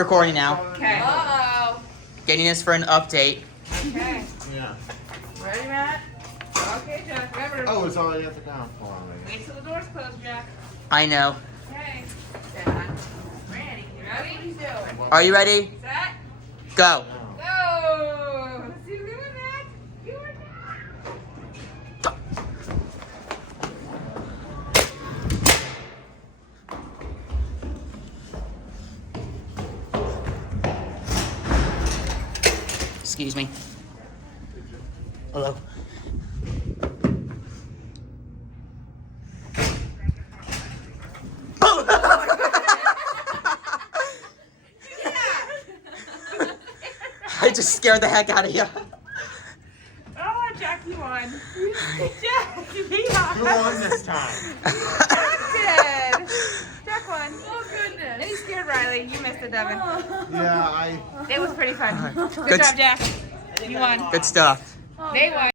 recording now. Okay. Uh-oh. Getting this for an update. Okay. Yeah. Ready, Matt? Okay, Jack. Remember. Oh, it's all you have to count for me. Wait till the door's closed, Jack. I know. Okay. Set. Ready. You ready? What are you doing? Are you ready? Set. Go. Go. Let's see what you're doing, Matt. You are not. Excuse me. Hello. I just scared the heck out of you. Oh, Jack, you won. Jack, you won. Who won this time? Jack did. Jack won. Oh, goodness. And he scared Riley. You missed it, Devin. Yeah, It was pretty fun. Good Good job, Jack. You won. Good stuff. They won.